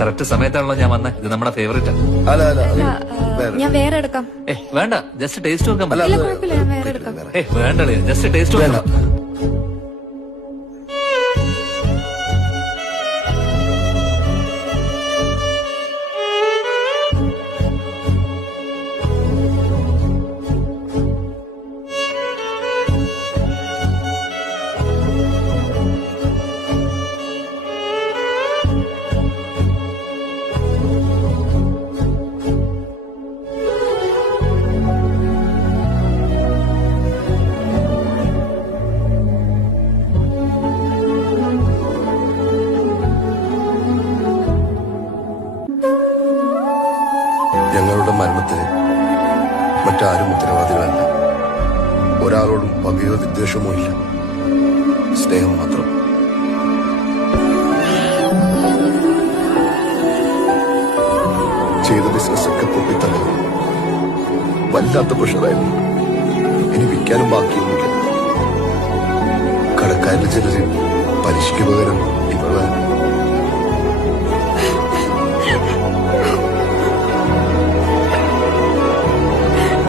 Correct സമയത്താണല്ലോ ഞാൻ വന്നത്. ഇത് നമ്മുടെ ഫേവറേറ്റ്. അല്ല അല്ല ഞാൻ വേറെ എടുക്കാം. വേണ്ട, ജസ്റ്റ് ടേസ്റ്റ് നോക്കാൻ അല്ല, മതി. ഇല്ല, കുഴപ്പമില്ല, ഞാൻ വേറെ എടുക്കാം. വേണ്ട, ജസ്റ്റ് ടേസ്റ്റ് വേണ്ട. നോക്കാം. ഞങ്ങളുടെ മരണത്തിന് മറ്റാരും ഉത്തരവാദികളല്ല. ഒരാളോടും പകയോ വിദ്വേഷമോ ഇല്ല, സ്നേഹം മാത്രം. ചെയ്ത ബിസിനസ്സൊക്കെ പൊട്ടിത്തകർന്നു. വല്ലാത്ത പ്രഷറായിരുന്നു. ഇനി വിൽക്കാനും ബാക്കിയൊന്നുമില്ല. കടക്കാരിൽ ചിലര് പലിശയ്ക്ക് പകരം ഇവളെ